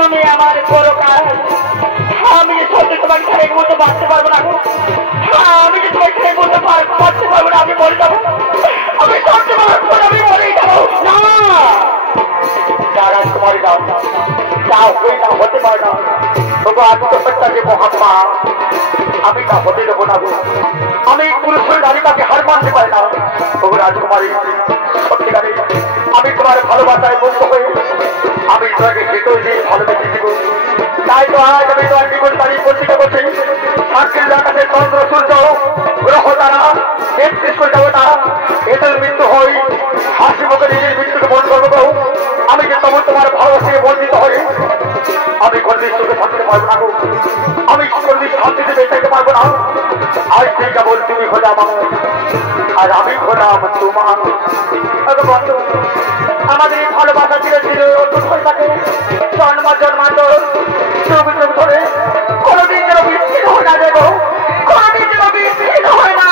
তুমি আমার পরকাল। আমি যে সত্যি তোমাকে ছেড়ে বলতে পারতে পারবো না। আমি যে তোমাকে ছেড়ে বলতে পারতে পারবো না। আমি মরে যাবো। আমি সত্যি আমি মরেই যাবো না। রাজকুমারী যাও যাও হয়ে না হতে পারে না। তবু আত্মহত্যা যে মহাত্মা আমি তা হতে দেবো না। আমি পুরুষের নারী তাকে হার মানতে পারি না। তবু রাজকুমারী সত্যিকারে আমি তোমার ভালোবাসায় বন্ধ হয়ে আমি তোমাকে ভেতর দিয়ে ভালোবেসে দিব। তাই তো আজ আমি তোমার নিকট দাঁড়িয়ে প্রতিজ্ঞা করছি, সাক্ষীর আকাশে চন্দ্র সূর্য গ্রহ তারা নির্দেশ করে যাবো না। এদের মৃত্যু হই হাসি মুখে নিজের মৃত্যুকে মন করবো। আমি যে তোমার ভালোবাসাকে বঞ্চিত হই আমি কোনদিন সুখে থাকতে পারবো না। আমি কোনদিন শান্তিতে বেঁচে থাকতে পারবো না। আজ থেকে কেবল তুমি খোঁজা আমার আর আমি খোঁজাম তোমার। বন্ধু আমাদের এই ভালোবাসা ছিল ছিল অদ্ভুত হয়ে থাকে জন্ম জন্মান্তর যুগ যুগ ধরে। কোনদিন যেন বিচ্ছিন্ন হয়ে না যাবো, কোনদিন যেন বিচ্ছিন্ন হয়ে না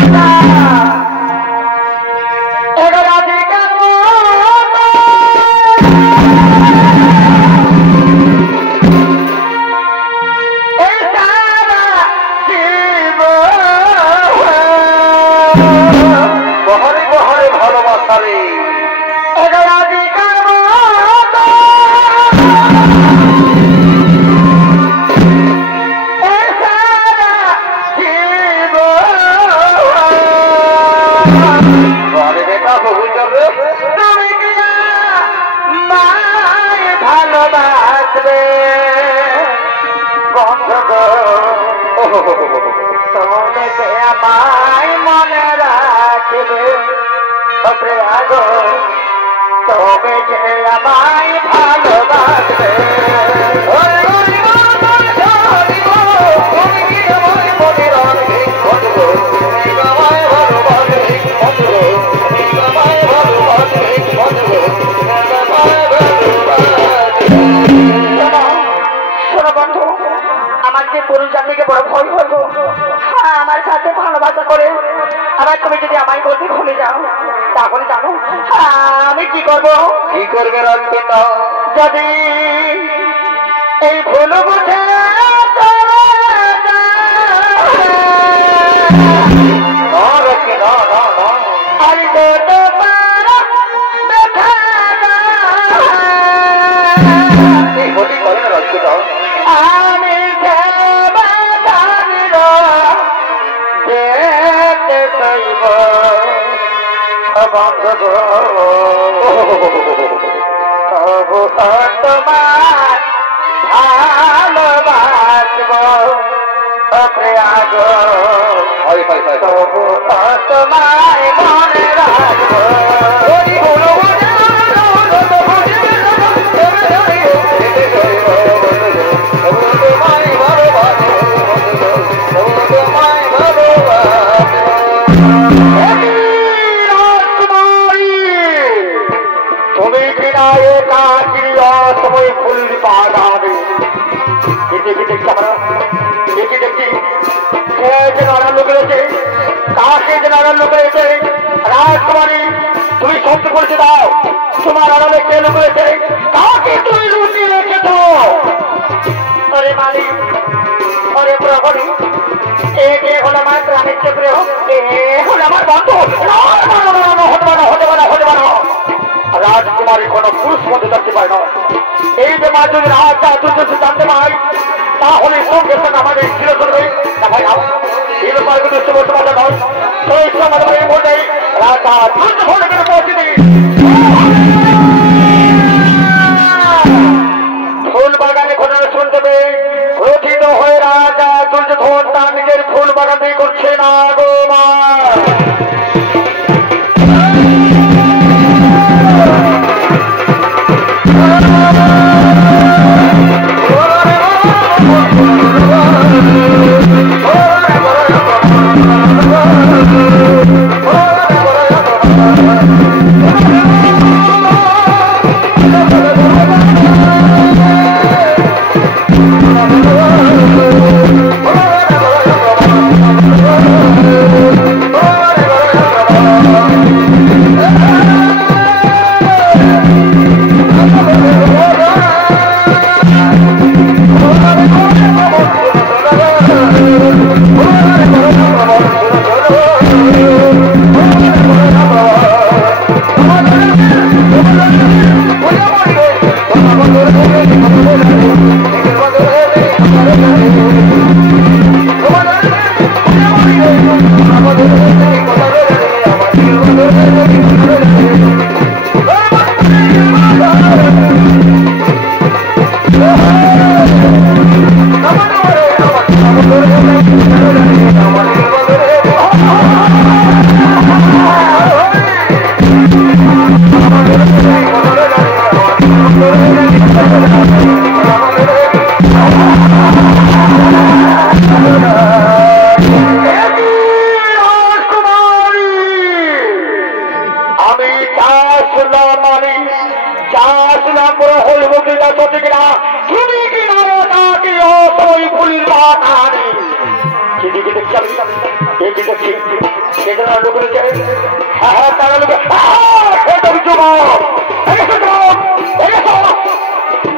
আমায় মনে রাখবে তবে যে আমায় ভালোবাসবে। আমার যে পুরুষ জাতিকে বড় ভয় হইব আমার সাথে ভালোবাসা করে আবার তুমি যদি আমায় বলতে ভুলে যাও তাহলে জানো আমি কি করবো? কি করবে রাখবে না যদি এই ভুল বুঝে তোমার ভালোবাসব তবু তোমায় মনে রাখবো। সময় ফুল পাড়াবে লোক রয়েছে কাকে যেন লোক রয়েছে। রাজকুমারী তুমি সত্য করেছে দাও তোমার আড়ালে কে লোক রয়েছে কাকে তুমি লুটিয়ে রেখেছ? আরে মালিক আরে প্রহরী কে হল আমার গ্রামের চক্রে হল আমার বন্ধু হতে পারে। রাজকুমারী কোন পুরুষ মধ্যে থাকতে পারে না। এই যে মা যদি রাজা দুর্য জানতে পাই তাহলে সঙ্গে সঙ্গে আমাদের ছিল করবে না ভাই এই ব্যাপারে দুষ্ট বলতে পারবে নয়। সেই সময় মধ্যে রাজা দুর্য হলে পৌঁছে দিই ফুল বাগানে ঘটনা শুনতে পেয়ে রচিত হয়ে রাজা দুর্যোধন তার নিজের ফুল বাগানে করছে না গো মা। Oh,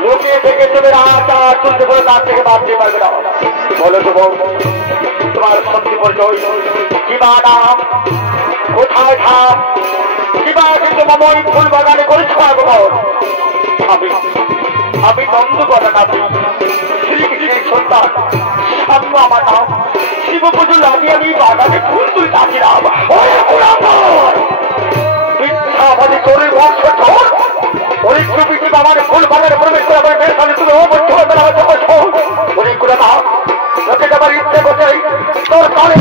লোকে থেকে তুমি আচার তুলতে বলে তার থেকে বাঁচতে পারবে না। বলো যুবক, তোমার সত্যি পরিচয় কিবা নাম, কোথায় থাম, কিবা কিন্তু মামই ফুল বাগানে করেছ আমি নন্দগড়া নামি শ্রীকৃষ্ণের সন্তান সাম্য আমার নাম। শিব পুজো লাগিয়ে আমি বাগানে ফুল তুই ডাকিলাম। মিথ্যাবাদী চোরের বংশ চোর অনেকগুলো পৃথিবী আমার ফুল বাগানে প্রবেশ করে আমার মেয়ের সামনে তুমি অবৈধ অনেকগুলো না লোকে আমার ইচ্ছে করছে তোর কালে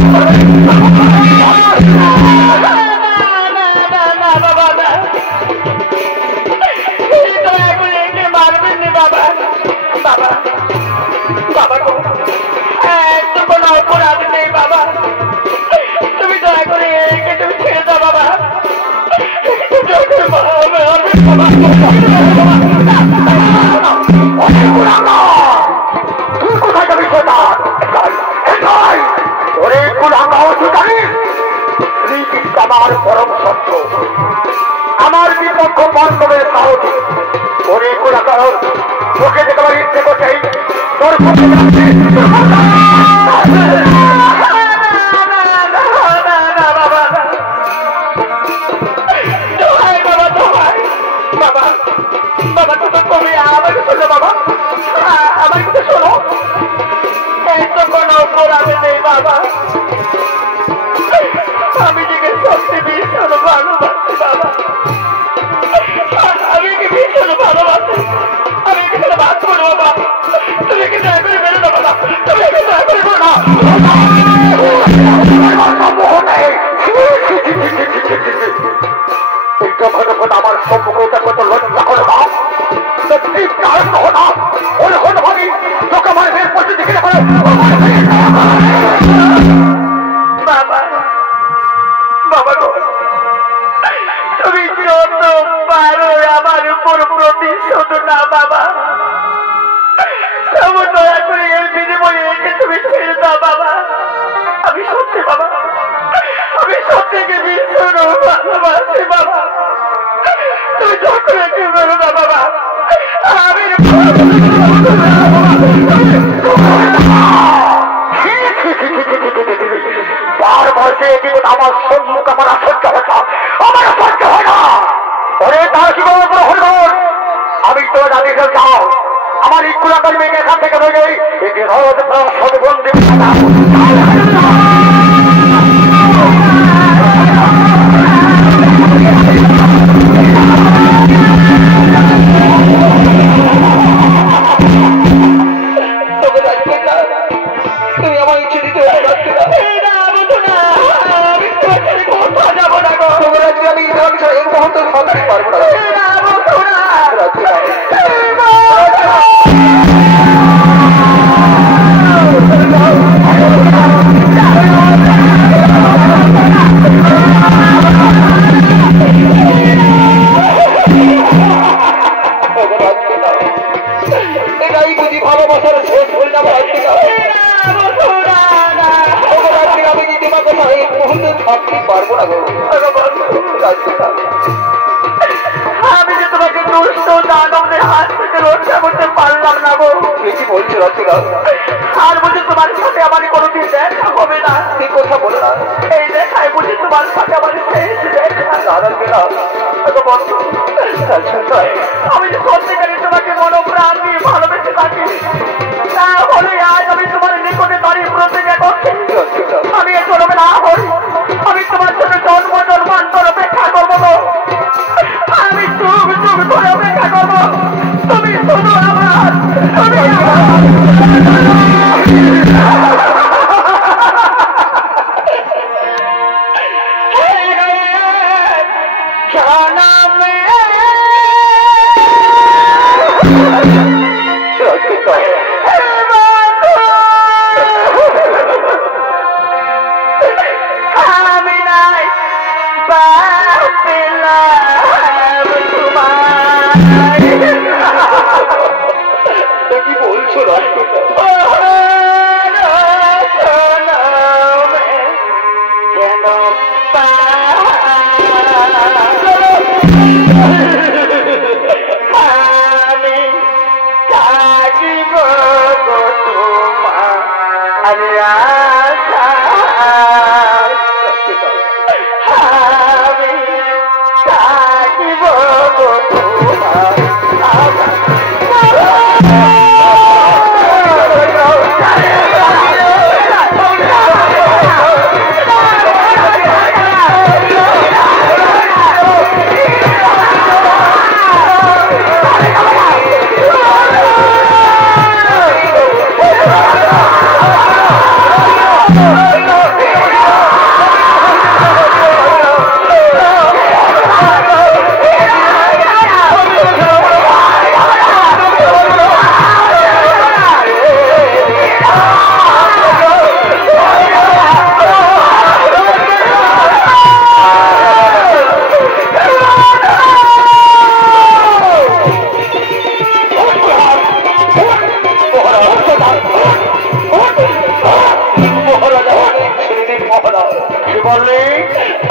আমার পরম শত্রু, আমার বিপক্ষ বান্ধবের সাহসী অনেক তোকে দেখে আমার ইচ্ছে করছে তোর আমার কিছু শোনো, এই তো কোনো অপরাধ নেই বাবা। আমি তোকে সত্যি ভীষণ ভালোবাসি বাবা, আমি কি ভীষণ ভালোবাসি। আমি এখানে বাস করবো বাবা, তুমি কি দয়া করে বেরো না বাবা, তুমি কি দয়া করে বেরো না। আমার সম্পর্ক কত লজ্জা করে না, ওর হতো ভাবি তোকে আমার মেয়ের পথে দেখে বাবা। বাবা তুমি যত পারো আমার উপর প্রতিশোধ না বাবা, তবু দয়া করে এর বিনিময়ে একে তুমি ছেড়ে দাও বাবা। আমি সত্যি বাবা, আমি সত্যিকে ভীষণ ভালোবাসি বাবা, তুমি যখন একে করো না বাবা। আমি বারবার সে কিন্তু আমার সম্মুখ আমার সহ্য হতো, আমার সহ্য হয় না। ওরে তার কি হরিবল, আমি তো জানি যাও আমার ইকুলাকার মেয়েকে এখান থেকে বেরিয়ে এটি রোজ সদবন্দি তুমি আমার ইচ্ছে দিতে আমি এই মুহূর্তে সন্তান পারবো না। এটাই বুঝি ভালোবাসার শেষ পরিণাম। আমি যদি মা কথা এই মুহূর্তে থাকতে পারবো না। আমি যে তোমাকে দুষ্ট দানবের হাত থেকে রক্ষা করতে পারলাম না গো। কি বলছো রচনা? আর বুঝি তোমার সাথে আমার কোনোদিন দেখা হবে না। কি কথা বলো না? এই দেখায় বুঝি তোমার সাথে আমার শেষ দেখা। দাঁড়াবে না বন্ধু, আমি যে সত্যিকারে তোমাকে মনোপ্রাণ দিয়ে ভালোবেসে থাকি, তাহলে আজ আমি তোমার নিকটে দাঁড়িয়ে প্রতিজ্ঞা করছি আমি এ জন্মে না হই, আমি তোমার জন্য জন্ম জন্মান্তর অপেক্ষা করবো। আমি যুগ যুগ ধরে অপেক্ষা করবো। তুমি শুধু আমার, তুমি কি বলছো রাজকুমার?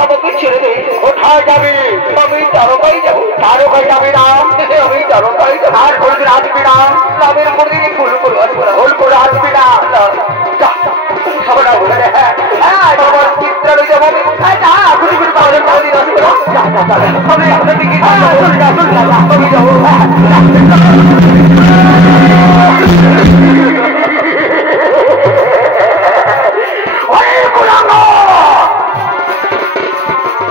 আমাকে ছেড়ে দে। কোথায় যাবি? আমি তারকাই যাবো। তারকাই যাবি না? আমি তারকাই যাবো। আর কোনদিন আসবি না? নামের কোনদিন ভুল করে আসবো না। ভুল করে আসবি না। চিত্রালয় যাবো আমি। যাবো।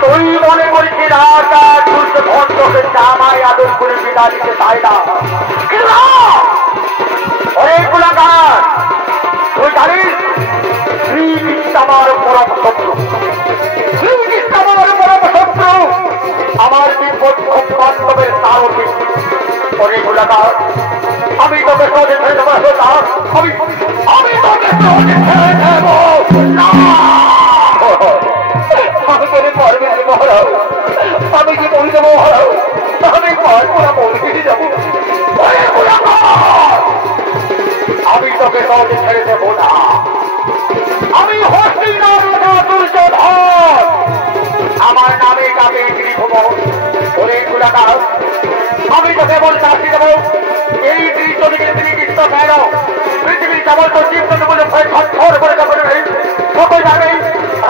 তুই মনে করছি রাজা দুর্যোধনকে জামাই আদর করে বিদা দিতে চায় না। অনেক গুণাগার তুই জানিস শ্রীকৃষ্ণ আমার পরম শত্রু। শ্রীকৃষ্ণ আমার পরম শত্রু। আমার বিপদ বান্ধবের সারথী। অনেক গুণাগার আমি তোকে সহজে ছেড়ে দেবো না। আমি তোকে সহজে ছেড়ে দেব না। আমি তোরে পারবে যে মহারাজ। আমি যে বলি দেবো মহারাজ। আমি পারবো না বলে যাবো। আমি তোকে সহজে ছেড়ে দেবো না। আমি হস্তিনার দুর্যোধন। আমার নামে যাবে গৃহভবন। ওরে গুলাকার আমি তোকে বলে শাস্তি দেবো। এই দৃশ্যটিকে শ্রীকৃষ্ণ কেন পৃথিবীর সমস্ত জীবন বলে ভয় থর করে যাবে। সকল যাবে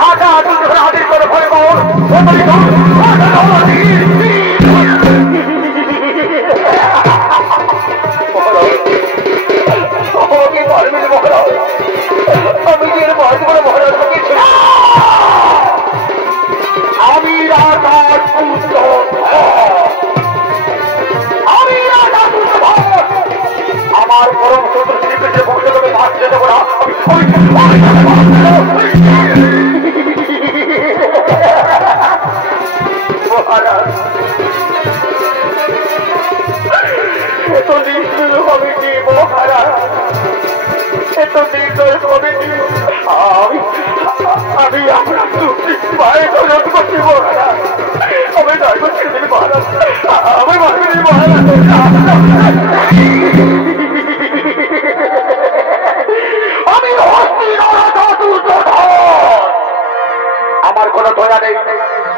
রাজা দুর্যোধন হাজির করে ভয় কর। আমাকে পারবেন মহারাজ। আমি যে মাঝ করে মহারাজ আমি রাজার পুত্র। আমি রাজা দুর্যোধন। আমার পরম শত্রু শ্রীকৃষ্ণের পক্ষে তোকে মারতে দেবো না। এত নিশ্চয় হবে কি মহারাজ? এত নির্দয় হবে কি? আমি আপনার পায়ে দরদ করছি মহারাজ। আমি দায়িত্ব ছেড়ে দিই মহারাজ। আমি মারবে দিই মহারাজ। আমি আমার কোনো দয়া নেই,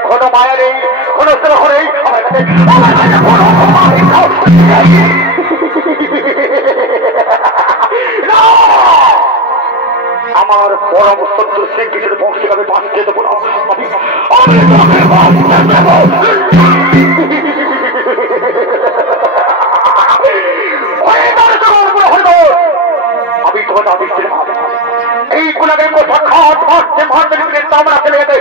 কোনো মায়া নেই, কোনো স্নেহ নেই। আমার পরম শত্রু শ্রীকৃষ্ণের বংশে আমি বাঁচতে দেবো না। আমি তোমার দাবি এই গুণাকে সাক্ষাৎ ভাষে ভাষে আমরা চলে যেতে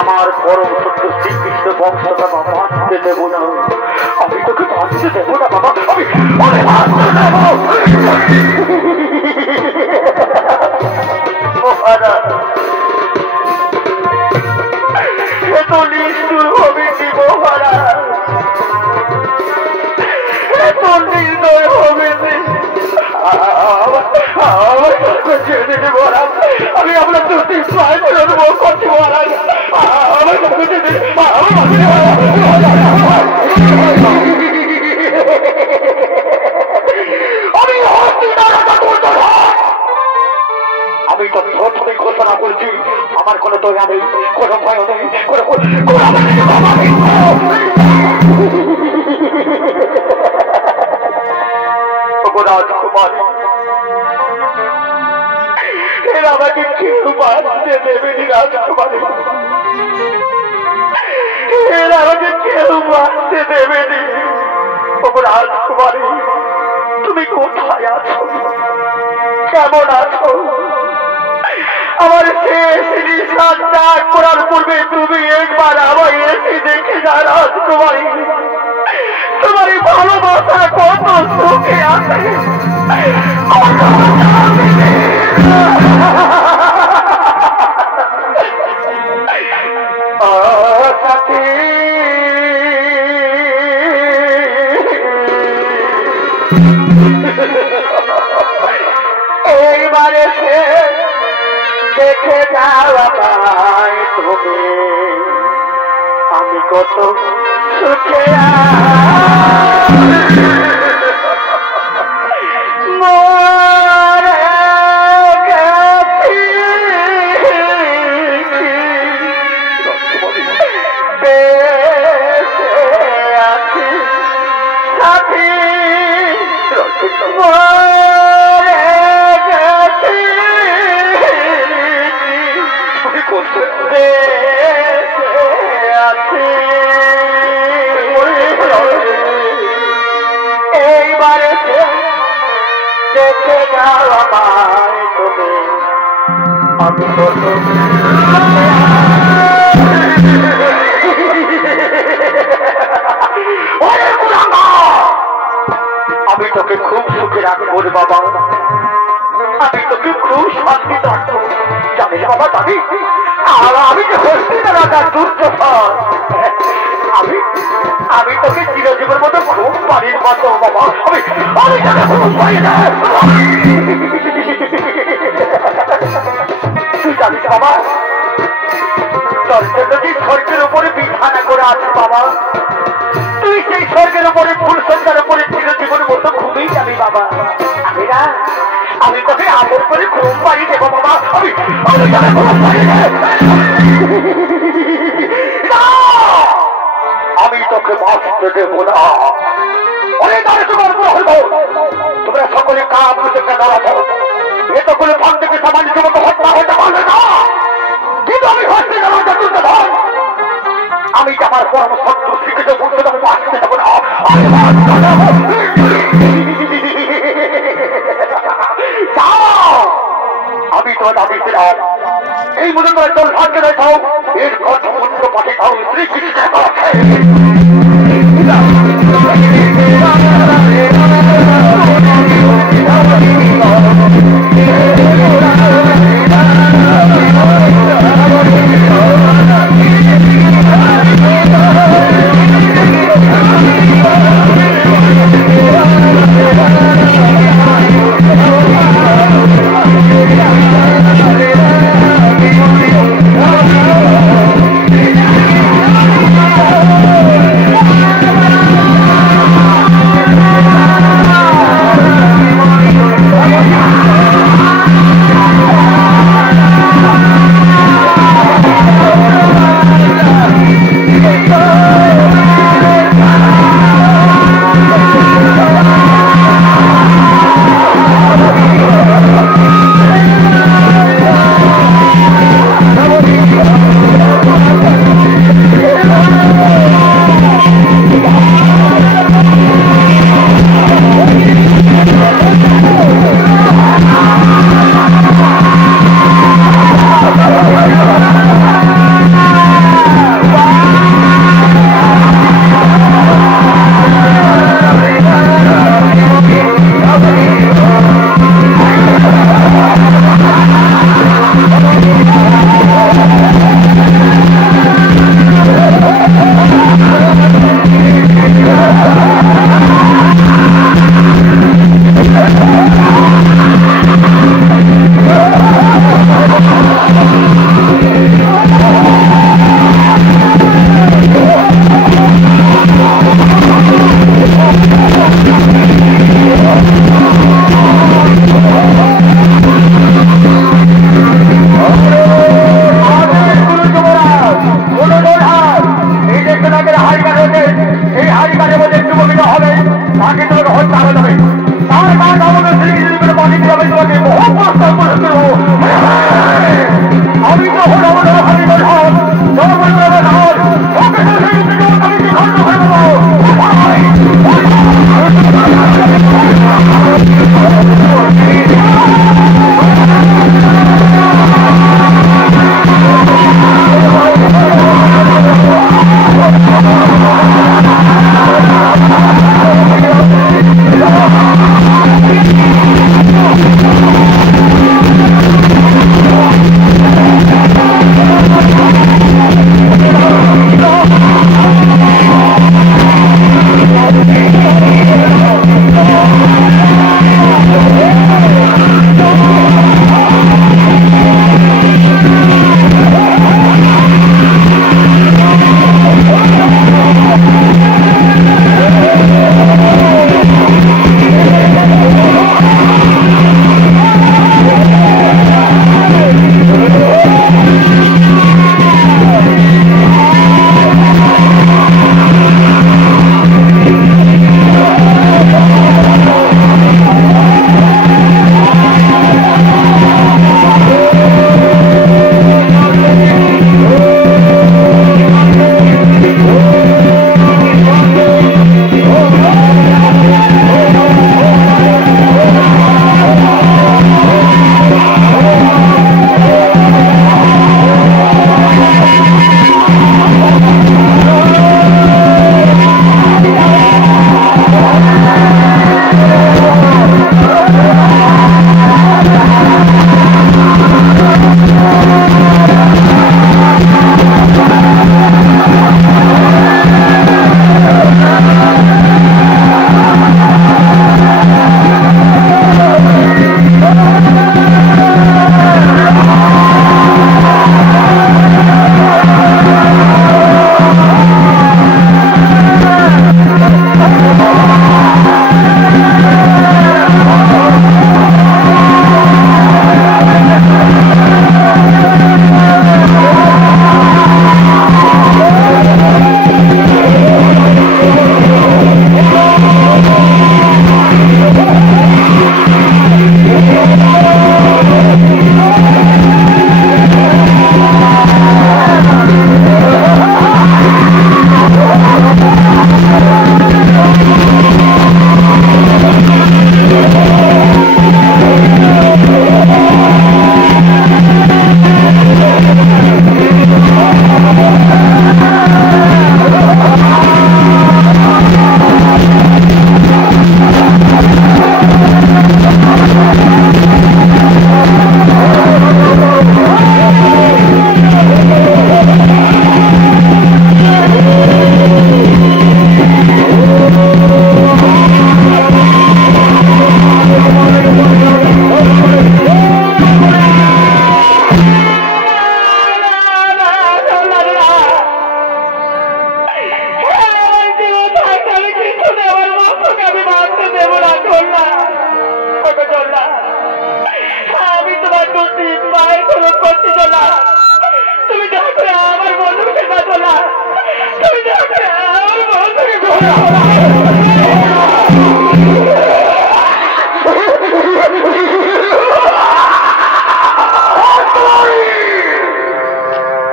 আমার পরম সত্য শ্রীকৃষ্ণ বংশটা বাবা আসতে দেব না, আমি তোকে বাঁচতে দেব না বাবা, আমি বাঁচতে দেব। এত নিষ্ঠুর হবে কি মহারাজ, এত নির্দয় হবে আমি আপনার চোখে প্রায় করছি মহারাজ, আমি তো প্রথমে ঘোষণা করছি আমার কোনো দয়া নেই, কোনো ভয় নেই, রাজকুমারী এর আমাকে কেউ বাঁচতে দেবেনি, রাজকুমারী এর আমাকে কেউ বাঁচতে দেবেনি। রাজকুমারী তুমি কোথায় আছো, কেমন আছো? আমার শেষ নিঃশ্বাস ত্যাগ করার পূর্বে তুমি একবার আমায় এসে দেখে যা রাজকুমারী, তোমার এই ভালোবাসা কত সুখে আছে। এইবারে সে দেখে যাওয়া পায় তুমি, আমি কত সুখে এইবারে দেখে যাওয়া পায় তুমি, আমি কত আমি তোকে খুব সুখে রাখবো রে বাবা, আমি তোকে খুব শান্তি রাখবো, জানিস বাবা জানি। আর আমি যে হস্তিনার দুর্যোধন, আমি তোকে চিরজীবনের মতো খুব বাড়ির মতো বাবা, আমি তোকে খুব বাড়ি না। তুই জানিস বাবা তোর জন্য যে স্বর্গের উপরে বিছানা করে আছে বাবা, তুই সেই স্বর্গের উপরে ফুল সজ্জার উপরে চিরজীবনের মতো ঘুমেই যাবি বাবা। আমি তোকে আদর করে খুব বাড়ি দেবো বাবা, আমি তোকে খুব বাড়ি দেব। আমি তোকে বাঁচতে দেবো না, তোমরা সকলে কাজ থেকে দাঁড়াবো, এতগুলো ফান থেকে সামান্য মতো হত্যা হতে পারবে না। কিন্তু আমি হচ্ছে দুর্যোধন, আমি আমার পরম সত্য শিখিত বলতে আমি বাঁচতে দেবো না, আমি তোমার দাবি ছিলাম এই মূল্য জল ভাগ্যে রেখাও এর কথা মূল্য পাঠে খাও শ্রীকৃষ্ণ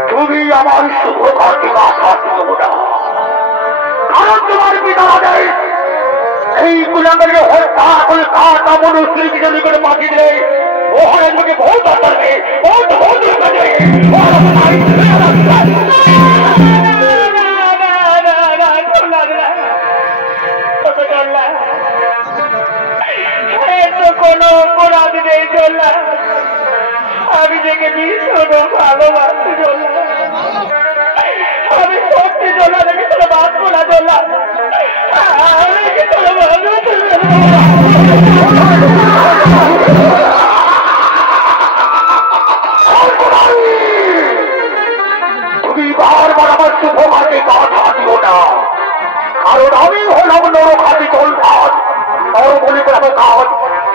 তুমি আমার শুভ ঘটে আশা দিও না, কারণ তোমার পিতারা দেয় এই গুলামের হত্যা করে কাটা মনুষ্যকে নিকট পাঠিয়ে দিলে মহারাজ মুখে বহুত আসবে, বহুত বহুত কোন অপরাধ নেই চললা, আমি দেখে ভীষণ ভালোবাসি চললা, আমি সত্যি চললা দেখে তোর বাঁচবো না চললা, তুমি বারবার আমার শুভ ঘাটে কথা দিও না, কারণ আমি হলাম নরখাতি জলভাত, নর বলি করে আমার কাজ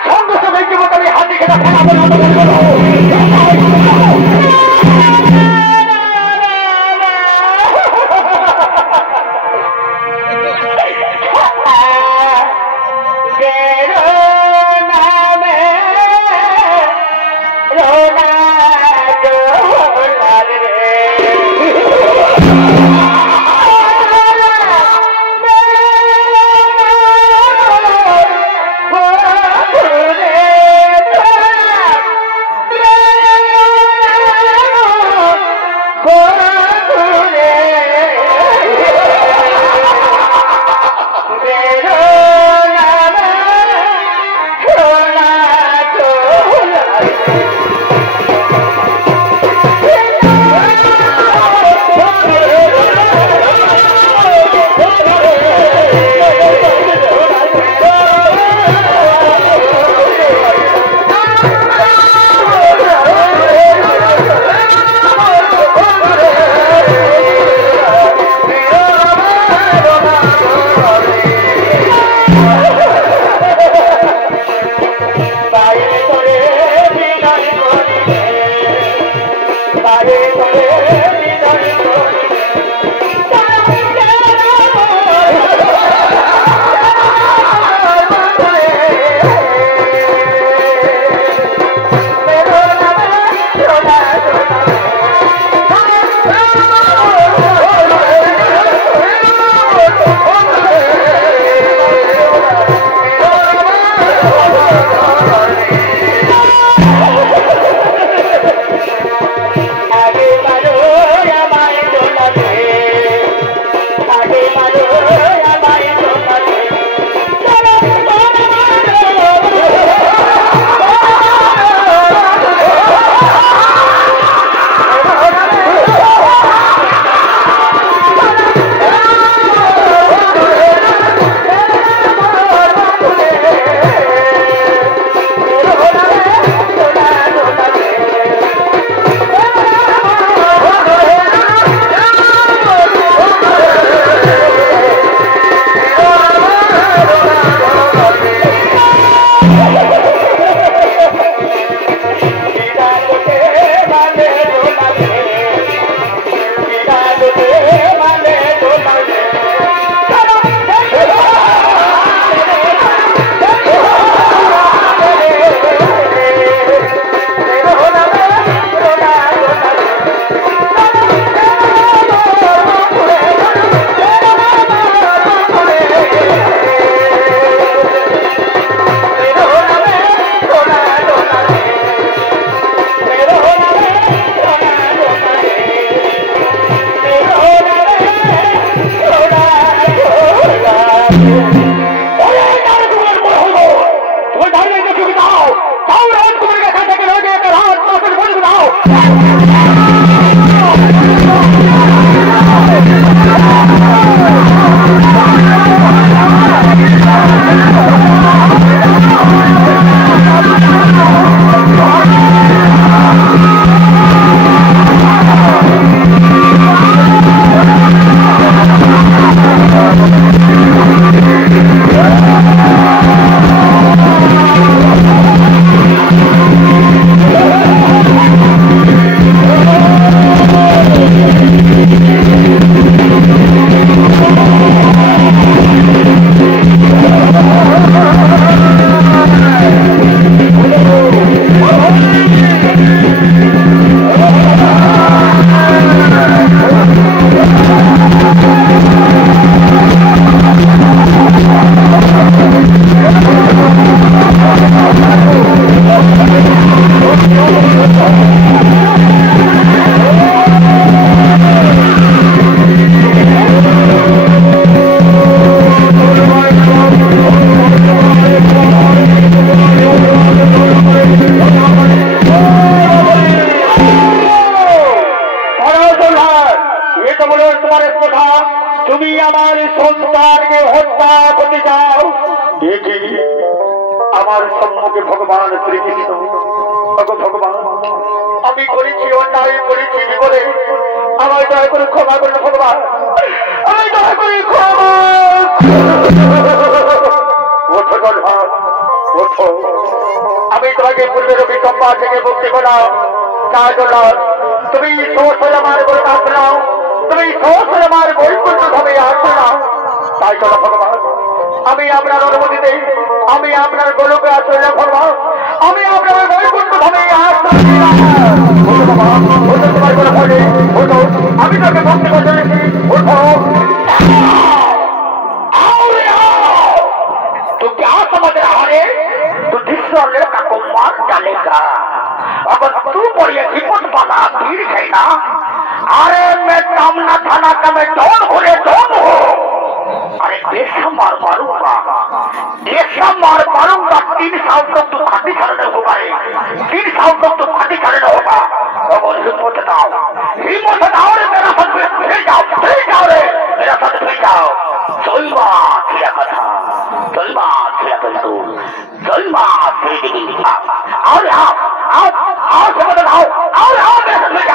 সঙ্গে সঙ্গে জীবন আমি হাতি খেলা ফেলাবো বলো তোমার কথা, তুমি আমার সন্তানকে হত্যা করতে চাও। আমার সম্মুখে ভগবান শ্রীকৃষ্ণ, ভগবান আমি করেছি অন্যায় করেছি বলে আমায় দয়া করে ক্ষমা করুন ভগবান, আমি দয়া করে ক্ষমা। ওঠো বলবান, ওঠো। আমি তোমাকে পূর্বের বিকম্পা থেকে মুক্তি করলাম, তা করলাম। তুমি সহসরে আমার বলে আসলাম, তুমি সহসরে আমার বৈকুণ্ঠ ভাবে আসলাম, তাই করো ভগবান। আমি আপনার অনুমতিতে আমি আপনার গোলকে আসলাম ভগবান, আমি আপনার বৈকুণ্ঠ ভাবে আসলাম। আমি তোকে মুক্তি করতে ওঠো। तो क्या समझ रहा है? तो जिस लड़का को मार डालेगा, अगर तू बड़ी हिम्मत वाला भीड़ है ना, अरे मैं कामना थाना का मैं डॉन हूँ, अरे ऐसा मार मारूंगा, ऐसा मार मारूंगा। 3 साल तक तो खाती करने होगा, 3 साल तक तो खाती करने होगा। और हिम्मत दाओ रे, मेरा साथ भेज जाओ रे, मेरा साथ भेज जाओ। सोई बात किया कथा, सोई बात किया कर तू, सोई बात फिर दिखी। आओ समझ आओ, आओ मेरे साथ भेज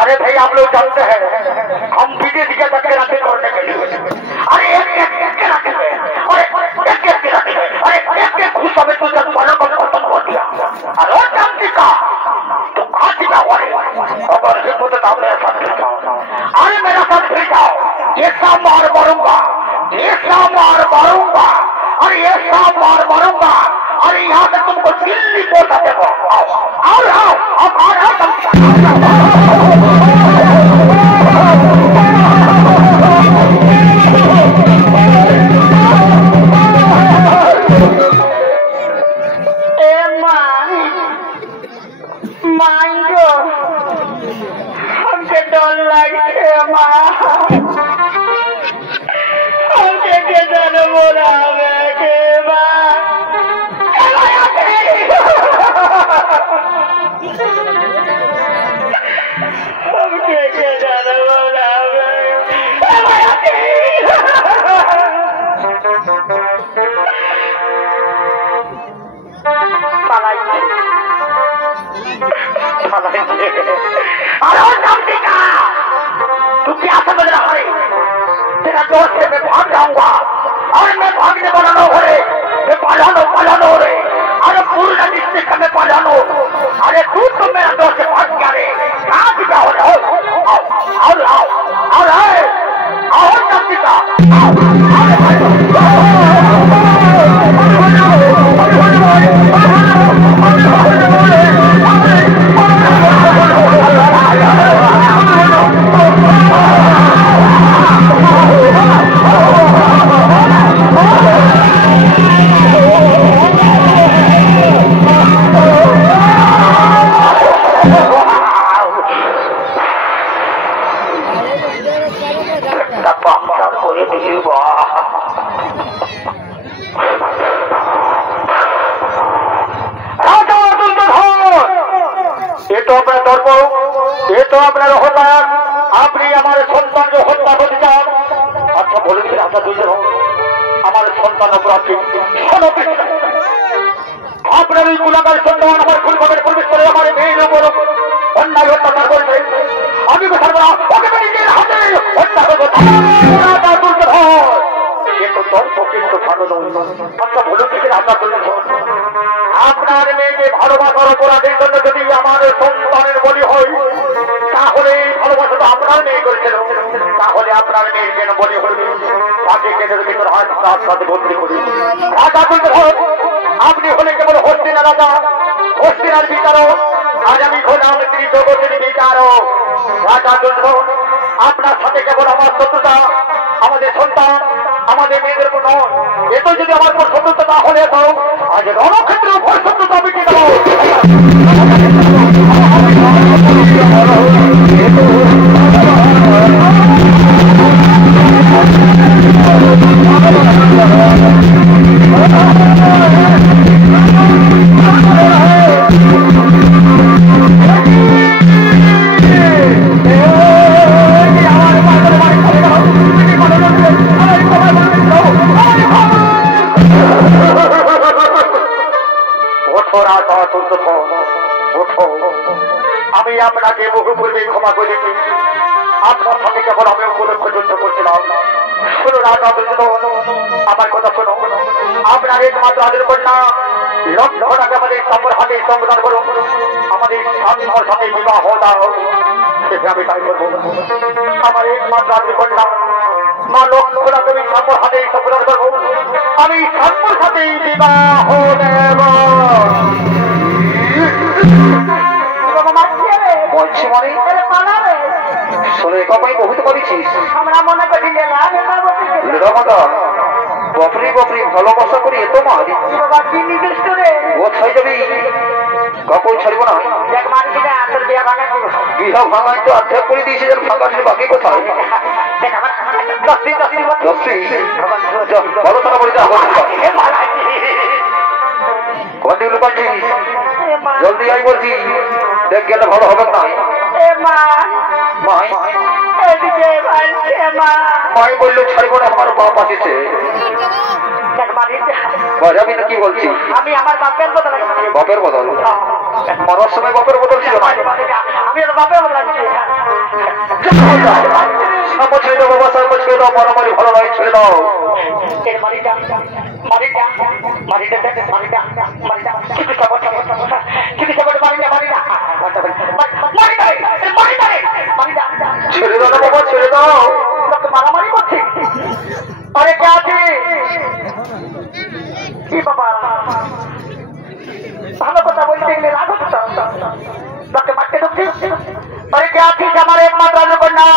अरे भाई आप लोग जानते हैं हम विदेश के धक्के रखे करने के लिए, अरे एक के रखे थे, अरे एक के रखे थे, अरे एक खुश हमें तो जब वालों को खत्म हो दिया। अरे जानती का तो आज क्या हुआ है, अगर हिम्मत तो मेरे साथ भेज जाओ, अरे मेरा साथ भेज जाओ। ऐसा मार मारूंगा, ऐसा मार मारूंगा, अरे ऐसा मार मारूंगा, अरे यहाँ से तुमको दिल्ली पहुंचा देगा। आओ हमके डर लगे माँ, हमके किधर बोलावे के माँ, हमके किधर बोलावे तू क्या समझ रहा है? तेरा दोस्त से मैं भाग जाऊंगा, और मैं भागने वाला न हो रे, मैं पालानो हो रे, अरे पूर्ण डिस्ट्रिक्ट में पालानो। अरे तू तो मेरा दोस्त से भाग गया रे, कहाँ दिखा हो रहे हो? आओ नंदिका, ये तो আপনার হত্যার, আপনি আমার সন্তানকে হত্যা করতে চান। আচ্ছা বলেছি আচ্ছা দুইজন আমার সন্তান অপরাধী, আপনার ওই গুণাগার সন্তান আমার খুলভাবে প্রবেশ করে আমার মেয়ের উপর অন্যায় অত্যাচার করেছে। আমি তো ছাড়বো না, ওকে নিজের হাতে হত্যা করবো। সে তো তর্ক কিন্তু ভালো নয়। আচ্ছা বলুন থেকে রান্না করলেন আপনার মেয়েকে ভালোবাসার অপরাধের জন্য যদি আমার সন্তানের বলি হয়, আপনার মেয়ের কেন বলি হলি তাকে কেন্দ্রের ভিতর হাত সাথে বন্দি করি রাজা দুর্যোধন আপনি হলে কেবল হস্তিনার রাজা হস্তিনার বিচারক আজ আমি হলাম তিনি জগতের বিচারক রাজা দুর্যোধন আপনার সাথে কেবল আমার শত্রুতা আমাদের সন্তান আমাদের মেয়েদের কোনো এত যদি আমার কোনো শত্রুতা না হলে তো আজ রণক্ষেত্রে ভয় শত্রুতা আমি কি দেবো আমি আপনাকে বহু পূর্বে ক্ষমা করেছি আপনার সাথে কেবল আমি উপলক্ষ যুদ্ধ করছিলাম শুনো রাজা আমার কথা শোনো আপনার একমাত্র আদের কন্যা লক্ষ্মণ আগে আমাদের সম্পর হাতে সম্বোধন করুন আমাদের স্বামীর সাথে বিবাহ দাও সেটা আমি তাই করবো আমার একমাত্র আদের কন্যা মা লক্ষ্মণ আগে সম্পর হাতে সম্বোধন করবো আমি সম্পর সাথেই বিবাহ দেব বলছি মানে শোনে কমাই বহুত করেছিস আমরা মনে করি বপরি বপরি ভালোবাসা করি এত মারি ও ছাই যাবি কাপড় ছাড়ব না বিহা ভাঙাই তো অর্ধেক করে দিয়েছে যেন ফাঁকা ছিল বাকি কোথায় ভালো তারা বলি কোনটি লুকাচ্ছিস জলদি আই বলছি দেখ গেলে ভালো হবে না মাই বললো ছাড়বো না আমার বাপ আসিছে আমি না কি বলছি আমি আমার বাপের বদল মরার সময় বাপের বদল ছিল না আমি বাপের বদল ছেড়ে দাও বাবা সাহেব ছেড়ে দাও মারামারি ভালো নয় ছেড়ে দাও ছেড়ে দাও না বাবা ছেড়ে দাও মারামারি করছে আরে কে আছে কি বাবা ভালো কথা বলতে গেলে রাগ হতো তাকে মারতে ঢুকছে আরে কে আছিস আমার একমাত্র কন্যা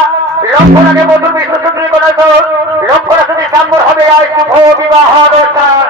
লক্ষ্মণকে বধূ বিশ্বসুন্দরী করেছ লক্ষ্মণ যদি সাম্বর হবে আজ শুভ বিবাহ অনুষ্ঠান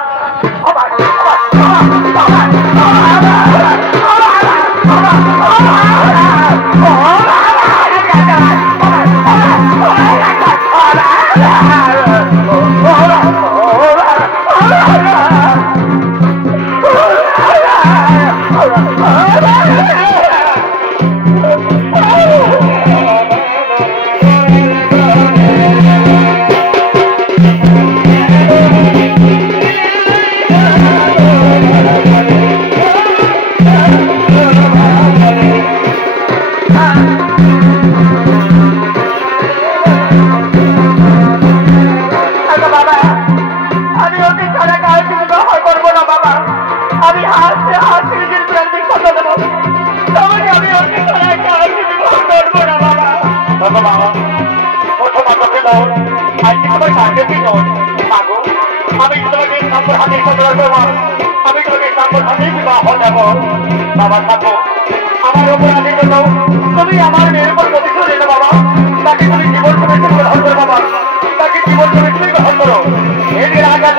বাবা থাকো আমার অপরাধের জন্য তুমি আমার মেয়ের উপর প্রতিশোধ নিলে বাবা তাকে তুমি জীবন সময় তুমি গ্রহণ করো বাবা তাকে জীবন সময় তুমি গ্রহণ করো এদের আঘাত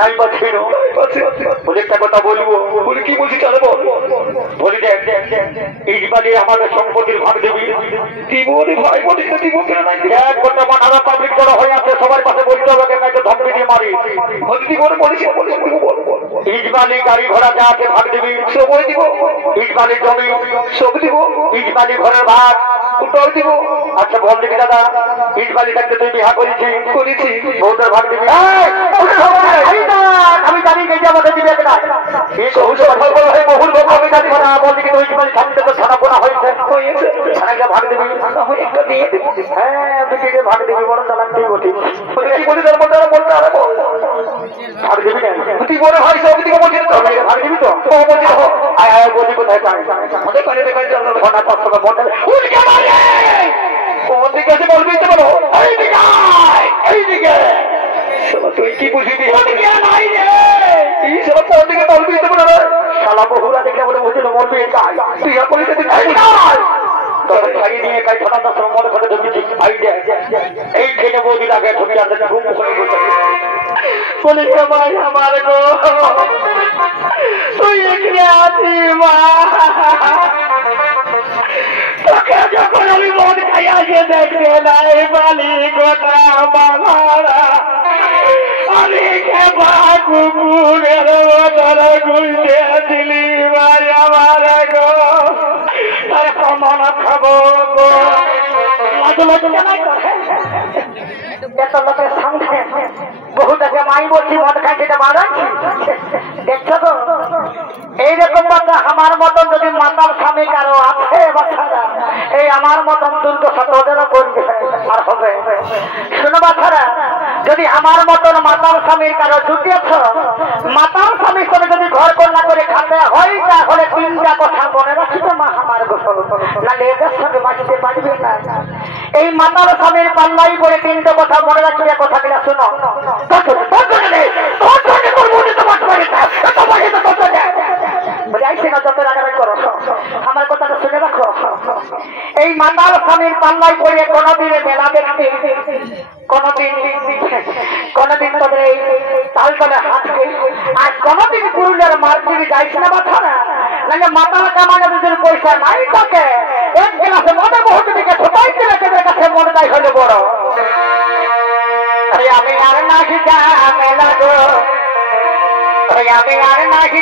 নাই পাচ্ছিল বলে একটা কথা বলবো বলি কি বলছি তাহলে বলি দেখ ইজবালি আমাদের সম্পত্তির ভাগ দেবি দিব রে ভাই বলি দিব কেন নাই এক বর্তমান আরো পাবলিক বড় হয়ে আছে সবার পাশে বলতে হবে কেন তো ধমকি দিয়ে মারি বলি দিব রে বলিস ইজবালি গাড়ি ঘোড়া যা আছে ভাগ দিবি সব দিব ইজবালি জমি সব দিব ইজবালি ঘরের ভাগ উত্তর দিব আচ্ছা বল দেখি দাদা ইজবালি থাকতে তুই বিহা করেছি বউটার ভাগ দিবি আমি জানি যে আমাদের দিবে কিনা বহুল লোক আমি জানি না বল দেখি তুই ইজবালি থাকতে তো ছানা পোনা হয়েছে ছানাকে ভাগ দিবি একটা দিয়ে দিবি হ্যাঁ দুটিকে ভাগ দিবি বড় চালাক তুই বলি কি বলি তোর মধ্যে বলতে হবে ভাগ দিবি না তুই বড় হয় সব দিকে বলছি ভাগ দিবি তো আয় আয় বলি কোথায় চাই মনে করে দেখে ঘন্টা 500 টাকা বলতে উঠকে মারে কোন দিকে আছে বলবি তো বলো এইদিকে তুই কি বুঝবি ওদিকে নাই রে এই সব কোন দিকে বলবি তো বলো শালা বহুরা দেখলে বলে বুঝিল বলবি তাই তুই আর বলিতে তুই নাই তবে খাই নিয়ে কাই ছটা 10 মনে করে ঢুকেছি আইডিয়া এই খেলে বৌদি লাগে ঢুকে আসে ঘুম করে বসে বলে ভাই আমার গো তুই এখানে আছিস মা তোকে যখন আমি মন খাইয়া গিয়ে দেখে নাই বালি গোটা বাংলা আমি খেপা কুকুরের মতন ঘুরতে দিলি ভাই আমার গো তার প্রমাণ খাবো গো এত লোকের সামনে বহুটাকে মাই বলছি মদ খাই সেটা বাড়াচ্ছি দেখছো তো এইরকম বাচ্চা আমার মতন যদি মাতার স্বামী কারো আছে বাচ্চারা এই আমার মতন দুর্দশা তোদেরও করবে আর হবে শোনো বাচ্চারা যদি আমার মতন মাতার স্বামীর কারো জুটিয়েছ মাতার স্বামীর সাথে যদি ঘর কন্যা করে খাতে হয় তাহলে 3টা কথা মনে রাখতে মা আমার গোসল নাহলে এদের সাথে বাঁচতে পারবে না এই মাতার স্বামীর পাল্লাই করে 3টা কথা মনে রাখবে কথাগুলো শোনো আমার কথাটা শুনে রাখো এই মাতার স্বামীর পাল্লাই করে কোনদিন মেলা দেখতে কোনদিন তোদের এই তালতলে হাঁটবে আর কোনদিন পুরুলিয়ার মার্কেটে যাইছে না মাথা না নাকি মাতার কামানে যদি পয়সা নাই থাকে এক গ্লাসে মনে বহুত দিকে ছোটাই দিলে তাদের কাছে মনে তাই হলো বড় আমি আর নাকি মেলা গো আমি আর নাকি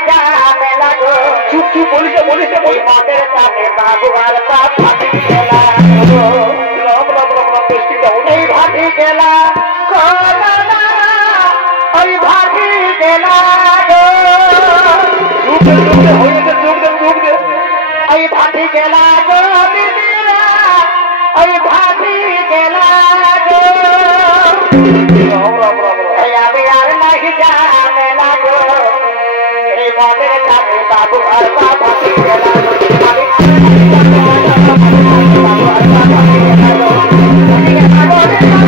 মেলা গো চুপ চুপ বলিতে ওই মাদের কানে বাবু আর পাখি গেলা এই ভাটি গেলা ওই ভাটি গেলা গো ওই ভাটি গেলা গো দিদিরা ওই ভাটি গেলা গো আমি আর নাকি মেলা গো এই মাদের কানে বাবু আর পাখি গেলা আমি